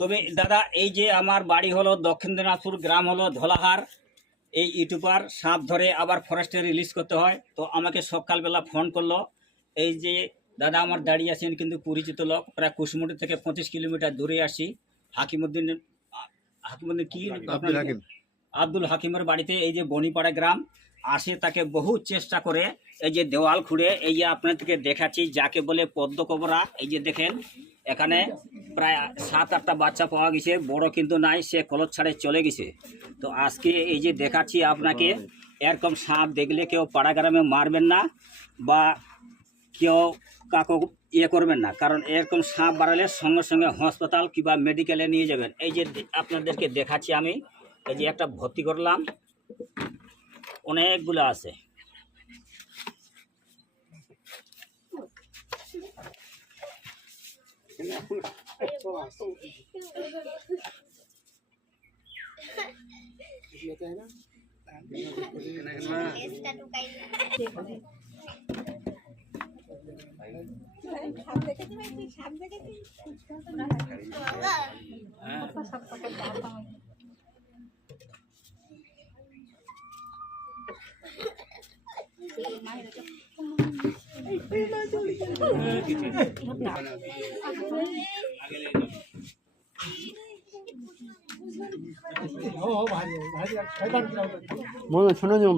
তবে দাদা এই যে আমার বাড়ি হলো দক্ষিণ দিনাজপুর, গ্রাম হলো ধলাহার। এই ইউটিউবার সাপ ধরে আবার ফরেস্টে রিলিজ করতে হয়, তো আমাকে সকালবেলা ফোন করলো। এই যে দাদা আমার দাঁড়িয়ে আছেন কিন্তু পরিচিত লোক, প্রায় কুশমুটি থেকে 25 কিলোমিটার দূরে আসি। হাকিমুদ্দিন হাকিমুদ্দিন কি আব্দুল হাকিমের বাড়িতে, এই যে বনিপাড়া গ্রাম আসে। তাকে বহু চেষ্টা করে এই যে দেওয়াল খুঁড়ে, এই যে আপনাদেরকে দেখাচ্ছি যাকে বলে পদ্মকবরা। এই যে দেখেন এখানে প্রায় 7-8টা বাচ্চা পাওয়া গেছে, বড় কিন্তু নাই, সে কলস ছাড়ে চলে গেছে। তো আজকে এই যে দেখাচ্ছি আপনাকে, এরকম সাপ দেখলে কেউ পাড়া গ্রামে মারবেন না বা কেউ কাকু করবেন না, কারণ এরকম সাপ বাড়ালে সঙ্গে সঙ্গে হাসপাতাল কিংবা মেডিকেলে নিয়ে যাবেন। এই যে আপনাদেরকে দেখাচ্ছি আমি, এই যে একটা ভর্তি করলাম, অনেকগুলো আছে। মনে শোনা যাবে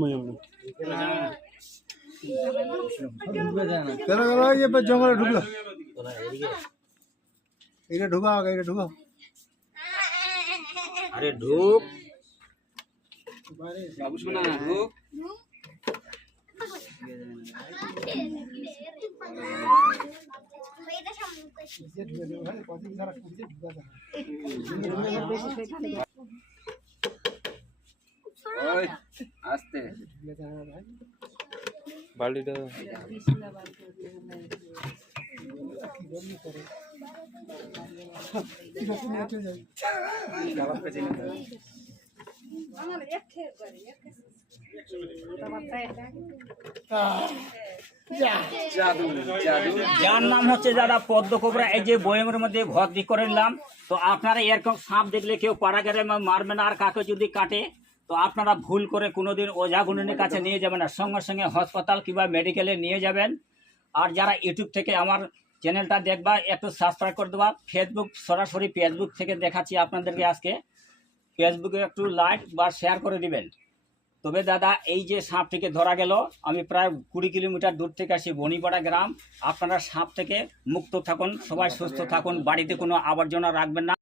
জঙ্গলে ঢুকলো, এটা ঢুকা, এটা ঢুকা, আরে ঢুক বাবু শোনা ঢুক। আস্তে বালিটা যার নাম হচ্ছে দাদা পদ্মকবরা। এই যে বয়মের মধ্যে ভর্তি করে নিলাম। তো আপনারা এরকম সাপ দেখলে কেউ পাড়া গ্রামে মারবে না, আর কাকে যদি কাটে তো আপনারা ভুল করে কোনোদিন ওঝা গুণিনের কাছে নিয়ে যাবেন না, সঙ্গে সঙ্গে হাসপাতাল কিংবা মেডিকেলে নিয়ে যাবেন। আর যারা ইউটিউব থেকে আমার চ্যানেলটা দেখবা একটু সাবস্ক্রাইব করে দেবা। ফেসবুক সরাসরি ফেসবুক থেকে দেখাচ্ছি আপনাদেরকে আজকে, ফেসবুকে একটু লাইক বা শেয়ার করে দিবেন। তবে দাদা এই যে সাপটিকে ধরা গেল, আমি প্রায় 20 কিলোমিটার দূর থেকে আসি, বনিপাড়া গ্রাম। আপনারা সাপ থেকে মুক্ত থাকুন, সবাই সুস্থ থাকুন, বাড়িতে কোনো আবর্জনা রাখবেন না।